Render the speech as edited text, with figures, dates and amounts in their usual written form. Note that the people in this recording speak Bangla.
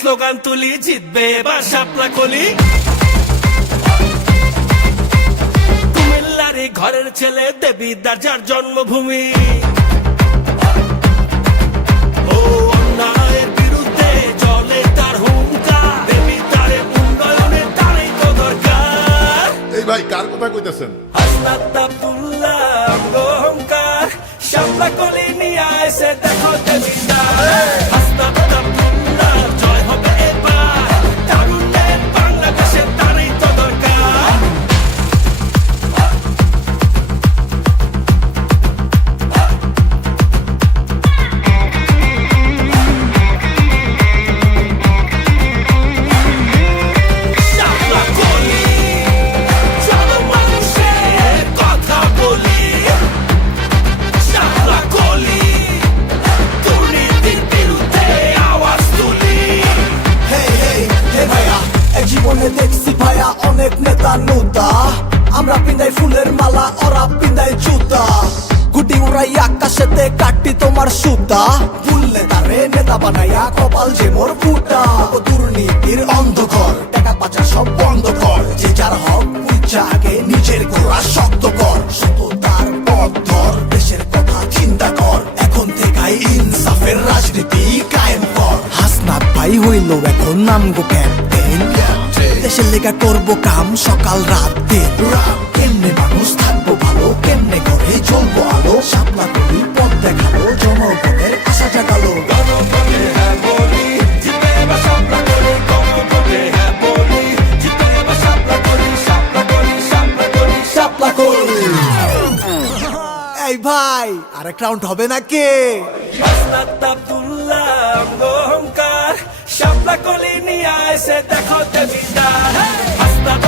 স্লোগান তুলি জিতবে এবার শাপলা কলি কুমিল্লার ঘরের ছেলে দেবীদার যার জন্মভূমি ও অন্যায়ের বিরুদ্ধে চলে তার হুঙ্কার দেবীদারে উন্নয়নের তারই তো দরকার। এই ভাই কার কথা কইতেছেন? হাসনাত আব্দুল্লাহ অহংকার শাপলা কলি নিয়ে আসে দেখো দেবীদার। হাসনাত আব্দুল্লাহ জয় হবে এবার তারুণ্যের বাংলাদেশের তারই তো দরকার। শাপলা কলি চলো মানুষের কথা বলি শাপলা কলি দুর্নীতির বিরুদ্ধে আওয়াজ তুলি। ভাইয়া এক জীবনে দেখছি ভাইয়া অনেক নেতা নুতা আমরা পিন্দাই ফুলের মালা ওরা পিন্দাই জুতা গুটি উড়াই আকাশেতে কাটি তোমার সুতা ভুললে তারে নেতা বানাইয়া কপাল যে মোর ফুটা ও দুর্নীতির অন্ধকার টাকা পাচার সব বন্ধ কর যে যার হক বুঝা আগে নিজের গোড়া শক্ত কর সততার পথ ধর দেশের কথা চিন্তা কর এখন থেকেই ইনসাফের রাজনীতি কায়েম কর। হাসনাত ভাই হইল এখন নামগো ক্যাপ্টেন দেশের লেগা করবো কাম সকাল রাত দিন কেমনে মানুষ থাকবো ভালো কেমনে করে চলবো আলো শাপলা কলি পথ দেখালো জনগণের আশা জাগালো। গণভোটে হ্যাঁ বলি জিতবে এবার শাপলা কলি গণভোটে হ্যাঁ বলি জিতবে এবার শাপলা কলি শাপলা কলি শাপলা কলি শাপলা কলি। এই ভাই আরেক রাউন্ড হবে নাকি? হাসনাত আব্দুল্লাহ অহংকার শাপলা কলি নিয়ে আসে দেখো দেবীদার। হাসনাত